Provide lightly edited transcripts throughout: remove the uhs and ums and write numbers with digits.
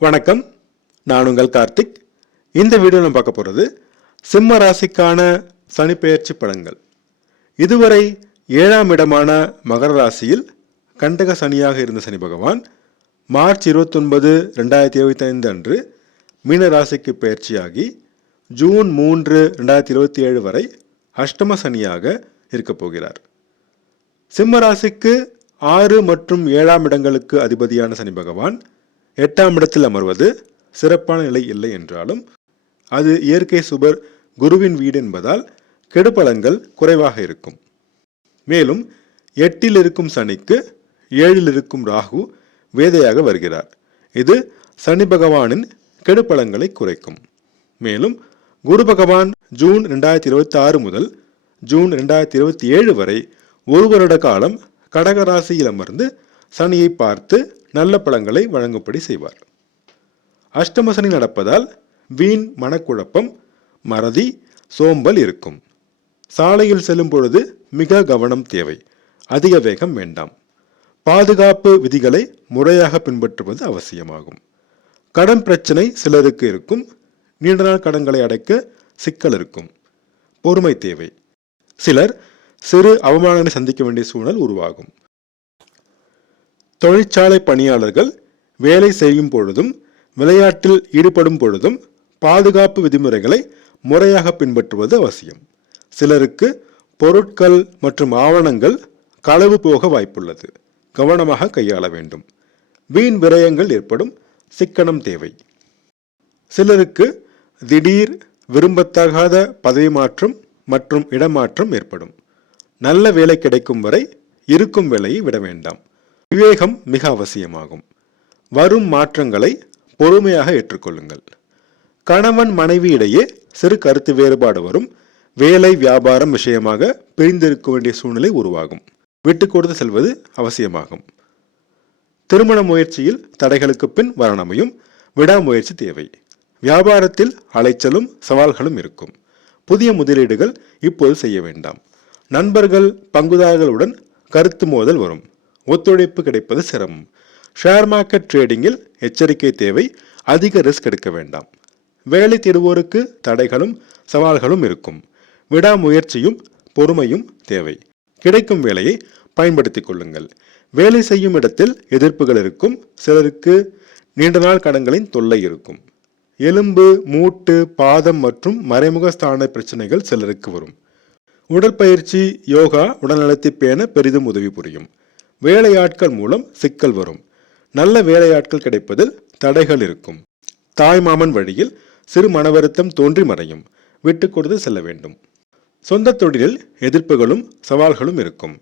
வணக்கம், நான் உங்கள் கார்த்திக். இந்த வீடியோ நம்ம பார்க்க போகிறது சிம்ம ராசிக்கான சனிப்பெயர்ச்சி பலன்கள். இதுவரை 7ஆம் இடமான மகர ராசியில் கண்டக சனியாக இருந்த சனி பகவான் மார்ச் 29, 2025 அன்று மீன ராசிக்கு பயிற்சியாகி ஜூன் 3, 2027 வரை அஷ்டம சனியாக இருக்கப் போகிறார். சிம்ம ராசிக்கு 6 மற்றும் 7ஆம் இடங்களுக்கு அதிபதியான சனி பகவான் 8ஆம் இடத்தில் அமர்வது சிறப்பான நிலை இல்லை என்றாலும் அது இயற்கை சுபர் குருவின் வீடு என்பதால் கெடுபலன்கள் குறைவாக இருக்கும். மேலும் 8இல் இருக்கும் சனிக்கு 7இல் இருக்கும் ராகு வேதையாக வருகிறார். இது சனி பகவானின் கெடுபலன்களை குறைக்கும். மேலும் குரு பகவான் ஜூன் 2026 முதல் ஜூன் 2027 வரை ஒரு வருட காலம் கடகராசியில் அமர்ந்து சனியை பார்த்து நல்ல பலன்களை வழங்கும்படி செய்வார். அஷ்டம சனி நடப்பதால் வீண் மனக்குழப்பம், மறதி, சோம்பல் இருக்கும். சாலையில் செல்லும் பொழுது மிக கவனம் தேவை. அதிக வேகம் வேண்டாம். பாதுகாப்பு விதிகளை முறையாக பின்பற்றுவது அவசியமாகும். கடன் பிரச்சனை சிலருக்கு இருக்கும். நீண்ட நாள் கடன்களை அடைக்க சிக்கல் இருக்கும். பொறுமை தேவை. சிலர் சிறு அவமானங்களை சந்திக்க வேண்டிய சூழல் உருவாகும். தொழிற்சாலை பணியாளர்கள் வேலை செய்யும் பொழுதும் விளையாட்டில் ஈடுபடும் பொழுதும் பாதுகாப்பு விதிமுறைகளை முறையாக பின்பற்றுவது அவசியம். சிலருக்கு பொருட்கள் மற்றும் ஆவணங்கள் களவு போக வாய்ப்புள்ளது. கவனமாக கையாள வேண்டும். வீண் விரயங்கள் ஏற்படும். சிக்கனம் தேவை. சிலருக்கு திடீர் விரும்பத்தகாத பதவி மாற்றம் மற்றும் இடமாற்றம் ஏற்படும். நல்ல வேலை கிடைக்கும் வரை இருக்கும் வேலையை விட வேண்டாம். விவேகம் மிக அவசியமாகும். வரும் மாற்றங்களை பொறுமையாக ஏற்றுக்கொள்ளுங்கள். கணவன் மனைவி இடையே சிறு கருத்து வேறுபாடு வரும். வேலை வியாபாரம் விஷயமாக பிரிந்திருக்க வேண்டிய சூழ்நிலை உருவாகும். விட்டு கொடுத்து செல்வது அவசியமாகும். திருமண முயற்சியில் தடைகளுக்கு பின் வரணமையும் விடாமுயற்சி தேவை. வியாபாரத்தில் அலைச்சலும் சவால்களும் இருக்கும். புதிய முதலீடுகள் இப்போது செய்ய வேண்டாம். நண்பர்கள் பங்குதாரர்களுடன் கருத்து மோதல் வரும். ஒத்துழைப்பு கிடைப்பது சிரமம். ஷேர் மார்க்கெட் ட்ரேடிங்கில் எச்சரிக்கை தேவை. அதிக ரிஸ்க் எடுக்க வேண்டாம். வேலை தேடுவோருக்கு தடைகளும் சவால்களும் இருக்கும். விடாமுயற்சியும் பொறுமையும் தேவை. கிடைக்கும் வேலையை பயன்படுத்திக் கொள்ளுங்கள். வேலை செய்யும் இடத்தில் எதிர்ப்புகள் இருக்கும். சிலருக்கு நீண்ட நாள் கடன்களின் தொல்லை இருக்கும். எலும்பு, மூட்டு, பாதம் மற்றும் மறைமுக ஸ்தான பிரச்சனைகள் சிலருக்கு வரும். உடற்பயிற்சி, யோகா உடல்நலத்தை பேண பெரிதும் உதவி புரியும். வேலையாட்கள் மூலம் சிக்கல் வரும். நல்ல வேலையாட்கள் கிடைப்பதில் தடைகள் இருக்கும். தாய்மாமன் வழியில் சிறு மன வருத்தம் தோன்றி மறையும். விட்டு கொடுத்து செல்ல வேண்டும். சொந்த தொழிலில் எதிர்ப்புகளும் சவால்களும் இருக்கும்.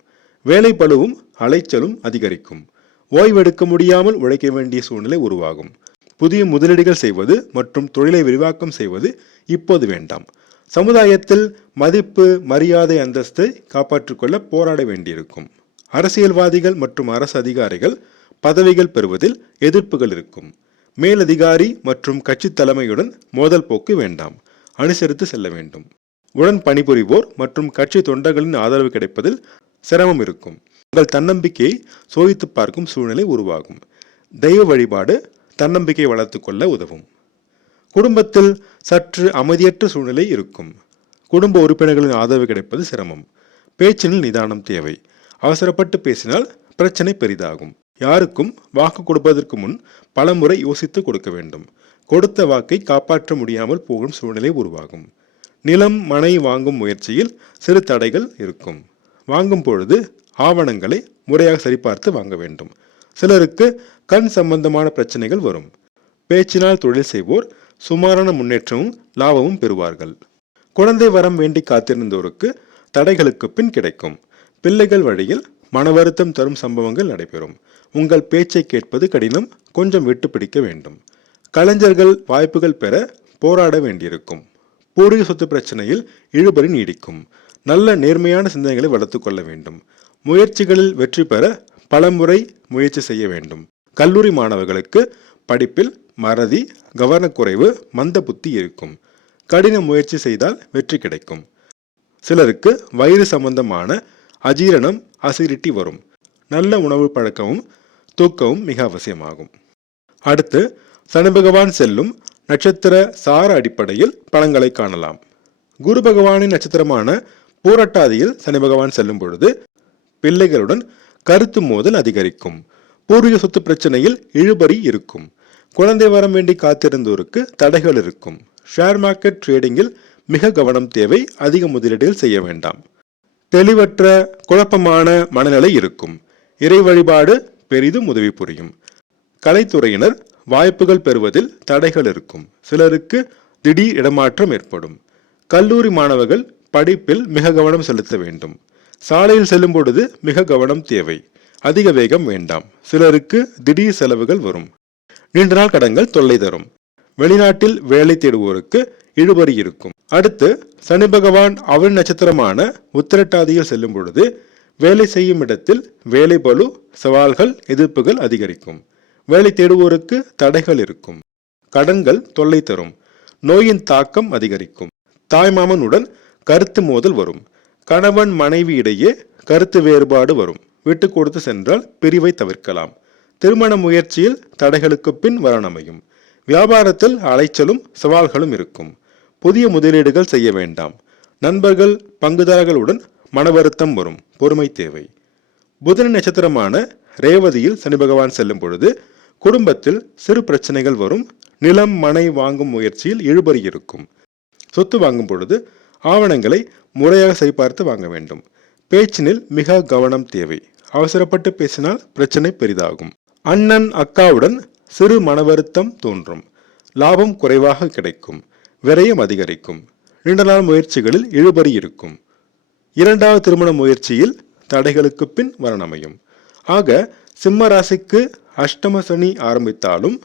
வேலை பளுவும் அலைச்சலும் அதிகரிக்கும். ஓய்வெடுக்க முடியாமல் உழைக்க வேண்டிய சூழ்நிலை உருவாகும். புதிய முதலீடுகள் செய்வது மற்றும் தொழிலை விரிவாக்கம் செய்வது இப்போது வேண்டாம். சமுதாயத்தில் மதிப்பு, மரியாதை, அந்தஸ்தை காப்பாற்றிக் கொள்ள போராட வேண்டியிருக்கும். அரசியல்வாதிகள் மற்றும் அரசு அதிகாரிகள் பதவிகள் பெறுவதில் எதிர்ப்புகள் இருக்கும். மேலதிகாரி மற்றும் கட்சி தலைமையுடன் மோதல் போக்கு வேண்டாம். அனுசரித்து செல்ல வேண்டும். உடன் பணிபுரிவோர் மற்றும் கட்சி தொண்டர்களின் ஆதரவு கிடைப்பதில் சிரமம் இருக்கும். உங்கள் தன்னம்பிக்கையை சோதித்து பார்க்கும் சூழ்நிலை உருவாகும். தெய்வ வழிபாடு தன்னம்பிக்கை வளர்த்துக் கொள்ள உதவும். குடும்பத்தில் சற்று அமைதியற்ற சூழ்நிலை இருக்கும். குடும்ப உறுப்பினர்களின் ஆதரவு கிடைப்பது சிரமம். பேச்சினில் நிதானம் தேவை. அவசரப்பட்டு பேசினால் பிரச்சனை பெரிதாகும். யாருக்கும் வாக்கு கொடுப்பதற்கு முன் பல முறை யோசித்து கொடுக்க வேண்டும். கொடுத்த வாக்கை காப்பாற்ற முடியாமல் போகும் சூழ்நிலை உருவாகும். நிலம், மனை வாங்கும் முயற்சியில் சிறு தடைகள் இருக்கும். வாங்கும் பொழுது ஆவணங்களை முறையாக சரிபார்த்து வாங்க வேண்டும். சிலருக்கு கண் சம்பந்தமான பிரச்சனைகள் வரும். பேச்சினால் தொழில் செய்வோர் சுமாரான முன்னேற்றமும் லாபமும் பெறுவார்கள். குழந்தை வரம் வேண்டி காத்திருந்தோருக்கு தடைகளுக்கு பின் கிடைக்கும். பிள்ளைகள் வழியில் மன வருத்தம் தரும் சம்பவங்கள் நடைபெறும். உங்கள் பேச்சை கேட்பது கடினம். கொஞ்சம் விட்டு பிடிக்க வேண்டும். கலைஞர்கள் வாய்ப்புகள் பெற போராட வேண்டியிருக்கும். பூர்வீக சொத்து பிரச்சனையில் இழுபறி நீடிக்கும். நல்ல நேர்மையான சிந்தனைகளை வளர்த்துக் கொள்ள வேண்டும். முயற்சிகளில் வெற்றி பெற பலமுறை முயற்சி செய்ய வேண்டும். கல்லூரி மாணவர்களுக்கு படிப்பில் மறதி, கவனக்குறைவு, மந்த புத்தி இருக்கும். கடின முயற்சி செய்தால் வெற்றி கிடைக்கும். சிலருக்கு வயிறு சம்பந்தமான அஜீரணம், அசிடிட்டி வரும். நல்ல உணவு பழக்கமும் தூக்கமும் மிக அவசியமாகும். அடுத்து சனி பகவான் செல்லும் நட்சத்திர சார அடிப்படையில் பலன்களை காணலாம். குரு பகவானின் நட்சத்திரமான பூரட்டாதியில் சனி பகவான் செல்லும் பொழுது பிள்ளைகளுடன் கருத்து மோதல் அதிகரிக்கும். பூர்வீக சொத்து பிரச்சனையில் இழுபறி இருக்கும். குழந்தை வரம் வேண்டி காத்திருந்தோருக்கு தடைகள் இருக்கும். ஷேர் மார்க்கெட் ட்ரேடிங்கில் மிக கவனம் தேவை. அதிக முதலீடுகள் செய்ய வேண்டாம். தெளிவற்ற குழப்பமான மனநிலை இருக்கும். இறை வழிபாடு பெரிதும் உதவி புரியும். கலைத்துறையினர் வாய்ப்புகள் பெறுவதில் தடைகள் இருக்கும். சிலருக்கு திடீர் இடமாற்றம் ஏற்படும். கல்லூரி மாணவர்கள் படிப்பில் மிக கவனம் செலுத்த வேண்டும். சாலையில் செல்லும் பொழுது மிக கவனம் தேவை. அதிக வேகம் வேண்டாம். சிலருக்கு திடீர் செலவுகள் வரும். நீண்ட நாள் கடன்கள் தொல்லை தரும். வெளிநாட்டில் வேலை தேடுவோருக்கு இழுபறி இருக்கும். அடுத்து சனி பகவான் அவரின் நட்சத்திரமான உத்திரட்டாதியில் செல்லும் பொழுது வேலை செய்யும் இடத்தில் வேலை பளு, சவால்கள், எதிர்ப்புகள் அதிகரிக்கும். வேலை தேடுவோருக்கு தடைகள் இருக்கும். கடன்கள் தொல்லை தரும். நோயின் தாக்கம் அதிகரிக்கும். தாய்மாமனுடன் கருத்து மோதல் வரும். கணவன் மனைவி இடையே கருத்து வேறுபாடு வரும். விட்டு கொடுத்து சென்றால் பிரிவை தவிர்க்கலாம். திருமண முயற்சியில் தடைகளுக்கு பின் வரனமையும். வியாபாரத்தில் அலைச்சலும் சவால்களும் இருக்கும். புதிய முதலீடுகள் செய்ய வேண்டாம். நண்பர்கள் பங்குதாரர்களுடன் மன வருத்தம் வரும். பொறுமை தேவை. புதன் நட்சத்திரமான ரேவதியில் சனி பகவான் செல்லும் பொழுது குடும்பத்தில் சிறு பிரச்சனைகள் வரும். நிலம் மனை வாங்கும் முயற்சியில் இழுபறி இருக்கும். சொத்து வாங்கும் பொழுது ஆவணங்களை முறையாக சரிபார்த்து வாங்க வேண்டும். பேச்சினில் மிக கவனம் தேவை. அவசரப்பட்டு பேசினால் பிரச்சனை பெரிதாகும். அண்ணன் அக்காவுடன் சிறு மனவருத்தம் தோன்றும். லாபம் குறைவாக கிடைக்கும். விரயம் அதிகரிக்கும். நீண்ட நாள் முயற்சிகளில் இழுபறி இருக்கும். இரண்டாவது திருமண முயற்சியில் தடைகளுக்கு பின் வரனமையும். ஆக சிம்ம ராசிக்கு அஷ்டம சனி ஆரம்பித்தாலும்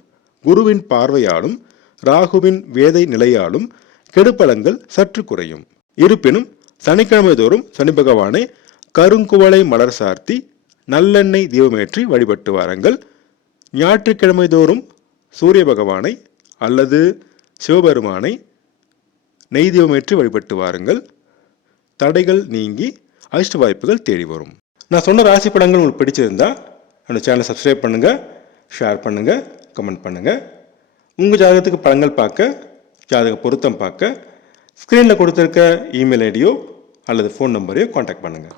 குருவின் பார்வையாலும் ராகுவின் வேதை நிலையாலும் கெடுபலங்கள் சற்று குறையும். இருப்பினும் சனிக்கிழமை தோறும் சனி பகவானை கருங்குவளை மலர் சார்த்தி நல்லெண்ணெய் தீபமேற்றி வழிபட்டு வாருங்கள். ஞாயிற்றுக்கிழமை தோறும் சூரிய பகவானை அல்லது சிவபெருமானை நெய் தீபமேற்றி வழிபட்டு வாருங்கள். தடைகள் நீங்கி அதிர்ஷ்ட வாய்ப்புகள் தேடி வரும். நான் சொன்ன ராசி படங்கள் உங்களுக்கு பிடிச்சிருந்தா என்னோட சேனலை சப்ஸ்கிரைப் பண்ணுங்கள், ஷேர் பண்ணுங்கள், கமெண்ட் பண்ணுங்கள். உங்கள் ஜாதகத்துக்கு படங்கள் பார்க்க, ஜாதக பொருத்தம் பார்க்க ஸ்க்ரீனில் கொடுத்துருக்க இமெயில் ஐடியோ அல்லது ஃபோன் நம்பரையோ காண்டாக்ட் பண்ணுங்கள்.